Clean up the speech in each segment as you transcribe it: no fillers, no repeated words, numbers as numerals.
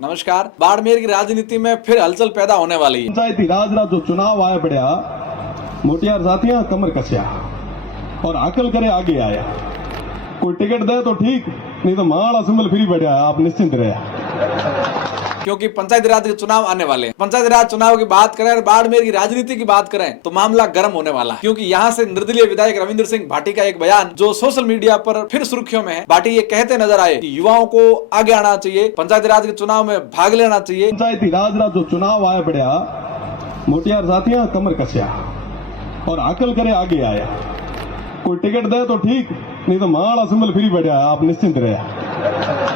नमस्कार। बाड़मेर की राजनीति में फिर हलचल पैदा होने वाली है। पंचायती राज रा जो चुनाव आया पड़ा मोटियार साथियां कमर कसिया और आकल करे आगे आया। कोई टिकट दे तो ठीक, नहीं तो माड़ा सिंबल फ्री बढ़िया। आप निश्चिंत रहे, क्योंकि पंचायती राज के चुनाव आने वाले हैं। पंचायती राज चुनाव की बात करें और बाड़मेर की राजनीति की बात करें तो मामला गर्म होने वाला है, क्योंकि यहाँ से निर्दलीय विधायक रविंद्र सिंह भाटी का एक बयान जो सोशल मीडिया पर फिर सुर्खियों में है। भाटी ये कहते नजर आए कि युवाओं को आगे आना चाहिए, पंचायती राज के चुनाव में भाग लेना चाहिए। पंचायती राज रा जो चुनाव आया पड़ा मोटियार साथियां कमर कसिया और आकल करे आगे आया। कोई टिकट दे तो ठीक, नहीं तो माड़ा सिंबल फ्री बढ़िया। आप निश्चिंत रहे।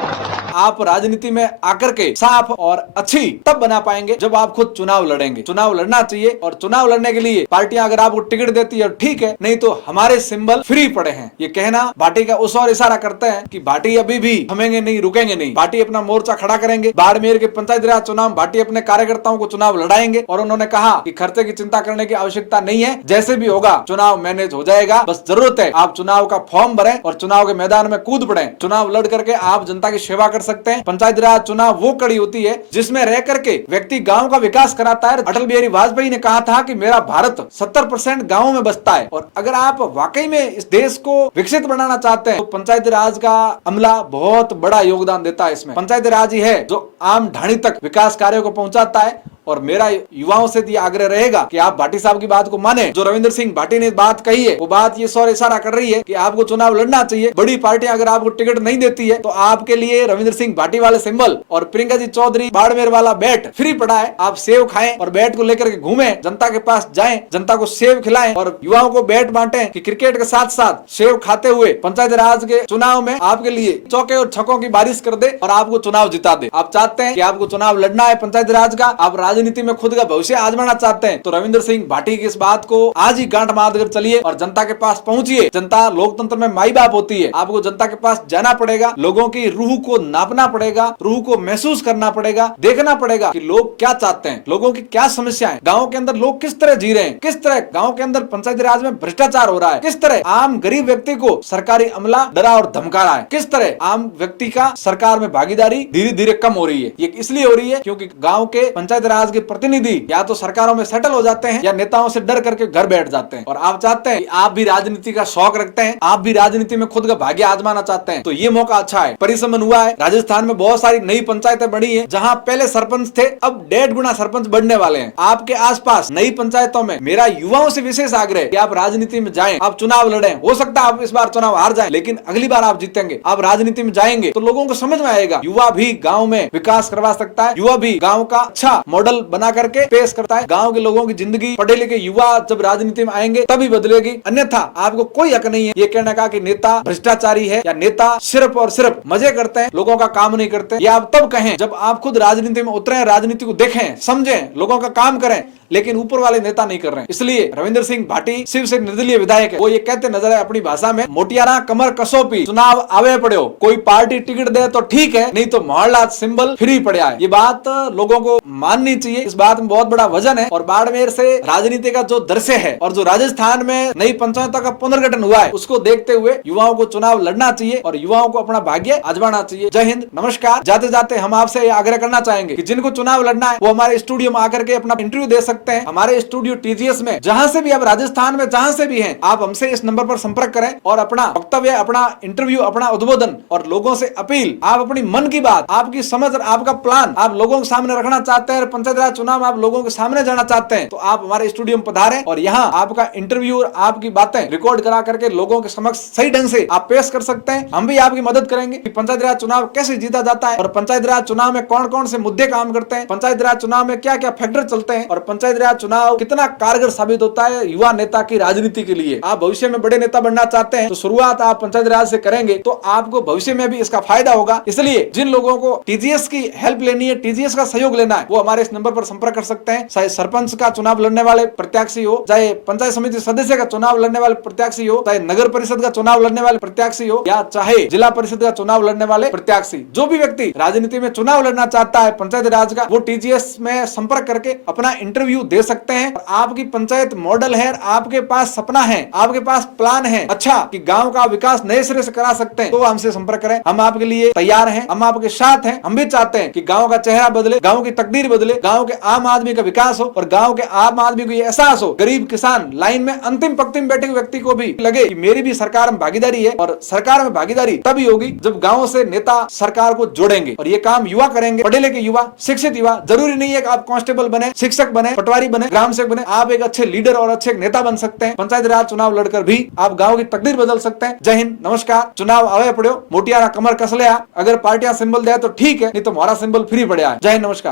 आप राजनीति में आकर के साफ और अच्छी तब बना पाएंगे जब आप खुद चुनाव लड़ेंगे। चुनाव लड़ना चाहिए और चुनाव लड़ने के लिए पार्टियां अगर आपको टिकट देती है ठीक है, नहीं तो हमारे सिंबल फ्री पड़े हैं। ये कहना भाटी का उस और इशारा करते हैं कि भाटी अभी भी थमेंगे नहीं, रुकेंगे नहीं। भाटी अपना मोर्चा खड़ा करेंगे। बाड़मेर के पंचायती राज चुनाव भाटी अपने कार्यकर्ताओं को चुनाव लड़ाएंगे और उन्होंने कहा कि खर्चे की चिंता करने की आवश्यकता नहीं है, जैसे भी होगा चुनाव मैनेज हो जाएगा। बस जरूरत है आप चुनाव का फॉर्म भरें और चुनाव के मैदान में कूद पड़े। चुनाव लड़ करके आप जनता की सेवा कर सकते हैं। पंचायती राज चुनाव वो कड़ी होती है जिसमें रह करके व्यक्ति गांव का विकास कराता है। अटल बिहारी वाजपेयी ने कहा था कि मेरा भारत 70% गांवों में बसता है, और अगर आप वाकई में इस देश को विकसित बनाना चाहते हैं तो पंचायती राज का अमला बहुत बड़ा योगदान देता है। इसमें पंचायती राज ही है जो आम ढाणी तक विकास कार्यों को पहुंचाता है। और मेरा युवाओं से ये आग्रह रहेगा कि आप भाटी साहब की बात को माने। जो रविंद्र सिंह भाटी ने बात कही है वो बात ये सौर इशारा कर रही है कि आपको चुनाव लड़ना चाहिए। बड़ी पार्टियां अगर आपको टिकट नहीं देती है तो आपके लिए रविंद्र सिंह भाटी वाले सिंबल और प्रियंका जी चौधरी बाड़मेर वाला बैट फ्री पड़ा है। आप सेव खाएं और बैट को लेकर के घूमें, जनता के पास जाएं, जनता को सेव खिलाएं और युवाओं को बैट बांटें कि क्रिकेट के साथ साथ सेव खाते हुए पंचायती राज के चुनाव में आपके लिए चौके और छक्कों की बारिश कर दे और आपको चुनाव जिता दे। आप चाहते हैं कि आपको चुनाव लड़ना है पंचायती राज का, आप राजनीति में खुद का भविष्य आजमाना चाहते हैं तो रविंद्र सिंह भाटी की इस बात को आज ही गांठ बांध कर चलिए और जनता के पास पहुंचिए। जनता लोकतंत्र में माई बाप होती है। आपको जनता के पास जाना पड़ेगा, लोगों की रूह को नापना पड़ेगा, रूह को महसूस करना पड़ेगा, देखना पड़ेगा कि लोग क्या चाहते हैं, लोगों की क्या समस्याएं, गाँव के अंदर लोग किस तरह जी रहे हैं, किस तरह गाँव के अंदर पंचायती राज में भ्रष्टाचार हो रहा है, किस तरह आम गरीब व्यक्ति को सरकारी अमला डरा और धमका रहा है, किस तरह आम व्यक्ति का सरकार में भागीदारी धीरे धीरे कम हो रही है। ये इसलिए हो रही है क्योंकि गाँव के पंचायती राज के प्रतिनिधि या तो सरकारों में सेटल हो जाते हैं या नेताओं से डर करके घर बैठ जाते हैं। और आप चाहते हैं कि आप भी राजनीति का शौक रखते हैं, आप भी राजनीति में खुद का भाग्य आजमाना चाहते हैं तो ये मौका अच्छा है। परिसमन हुआ है, राजस्थान में बहुत सारी नई पंचायतें बनी है। जहां पहले सरपंच थे अब 1.5 गुना सरपंच बढ़ने वाले हैं। आपके आसपास नई पंचायतों में मेरा युवाओं से विशेष आग्रह कि आप राजनीति में जाएं, आप चुनाव लड़ें। हो सकता है आप इस बार चुनाव हार जाएं, लेकिन अगली बार आप जीतेंगे। आप राजनीति में जाएंगे तो लोगों को समझ में आएगा युवा भी गाँव में विकास करवा सकता है, युवा भी गाँव का अच्छा मॉडल बना करके पेश करता है। गांव के लोगों की जिंदगी, पढ़े लिखे युवा जब राजनीति में आएंगे तभी बदलेगी, अन्यथा आपको कोई हक नहीं है ये कहने का कि नेता भ्रष्टाचारी है या नेता सिर्फ और सिर्फ मजे करते हैं, लोगों का काम नहीं करते। ये आप तब कहें जब आप खुद राजनीति में उतरे, राजनीति को देखें, समझें, लोगों का काम करें, लेकिन ऊपर वाले नेता नहीं कर रहे हैं। इसलिए रविंद्र सिंह भाटी शिव से निर्दलीय विधायक है, वो ये कहते नजर है अपनी भाषा में, मोटियारा कमर कसोपी चुनाव आवे पड़ो, कोई पार्टी टिकट दे तो ठीक है, नहीं तो मोहल्ला सिंबल फ्री पड़ा है। ये बात लोगों को माननी चाहिए। इस बात में बहुत बड़ा वजन है और बाड़मेर से राजनीति का जो दृश्य है और जो राजस्थान में नई पंचायतों का पुनर्गठन हुआ है उसको देखते हुए युवाओं को चुनाव लड़ना चाहिए और युवाओं को अपना भाग्य आजमाना चाहिए। जय हिंद, नमस्कार। जाते जाते हम आपसे आग्रह करना चाहेंगे कि जिनको चुनाव लड़ना है वो हमारे स्टूडियो में आकर के अपना इंटरव्यू दे सकते हैं। हमारे स्टूडियो टीजीएस में जहां से भी आप राजस्थान में जहां से भी हैं, आप हमसे इस नंबर पर संपर्क करें और अपना वक्तव्य, अपना इंटरव्यू, अपना उद्बोधन और लोगों से अपील, आप अपनी मन की बात, आपकी समझ और आपका प्लान आप लोगों के सामने रखना चाहते हैं, पंचायत राज चुनाव आप लोगों के सामने जाना चाहते हैं तो आप हमारे स्टूडियो में पधारें और यहाँ आपका इंटरव्यू और आपकी बातें रिकॉर्ड करा करके लोगों के समक्ष सही ढंग से आप पेश कर सकते हैं। हम भी आपकी मदद करेंगे कि पंचायत राज चुनाव कैसे जीता जाता है और पंचायत राज चुनाव में कौन कौन से मुद्दे काम करते हैं, पंचायत राज चुनाव में क्या क्या फैक्टर चलते हैं और पंचायत राज चुनाव कितना कारगर साबित होता है युवा नेता की राजनीति के लिए। आप भविष्य में बड़े नेता बनना चाहते हैं तो शुरुआत आप पंचायत राज से करेंगे तो आपको भविष्य में भी इसका फायदा होगा। इसलिए जिन लोगों को टीजीएस की हेल्प लेनी है, टीजीएस का सहयोग लेना है, वो हमारे इस नंबर पर संपर्क कर सकते हैं। चाहे सरपंच का चुनाव लड़ने वाले प्रत्याशी हो, चाहे पंचायत समिति सदस्य का चुनाव लड़ने वाले प्रत्याशी हो, चाहे नगर परिषद का चुनाव लड़ने वाले प्रत्याशी हो, या चाहे जिला परिषद का चुनाव लड़ने वाले प्रत्याशी, जो भी व्यक्ति राजनीति में चुनाव लड़ना चाहता है पंचायत राज का, वो टीजीएस में संपर्क करके अपना इंटरव्यू दे सकते हैं। आपकी पंचायत मॉडल है, आपके पास सपना है, आपके पास प्लान है अच्छा कि गांव का विकास नए सिरे से करा सकते हैं, तो हमसे संपर्क करें। हम आपके लिए तैयार हैं, हम आपके साथ हैं। हम भी चाहते हैं कि गांव का चेहरा बदले, गांव की तकदीर बदले, गांव के आम आदमी का विकास हो और गांव के आम आदमी को ये एहसास हो, गरीब किसान लाइन में अंतिम पंक्ति में बैठे हुए व्यक्ति को भी लगे कि मेरी भी सरकार में भागीदारी है। और सरकार में भागीदारी तभी होगी जब गांव से नेता सरकार को जोड़ेंगे, और ये काम युवा करेंगे, पढ़े लिखे युवा, शिक्षित युवा। जरूरी नहीं है कि आप कांस्टेबल बने, शिक्षक बने, पटवारी बने, ग्राम सेवक बने, आप एक अच्छे लीडर और अच्छे नेता बन सकते हैं। पंचायत राज चुनाव लड़कर भी आप गांव की तकदीर बदल सकते हैं। जय हिंद, नमस्कार। चुनाव आवे पड़ो, मोटियारा कमर कस लिया। अगर पार्टियां सिंबल दे तो ठीक है, नहीं तो हमारा सिंबल फ्री पड़ा है। जय हिंद, नमस्कार।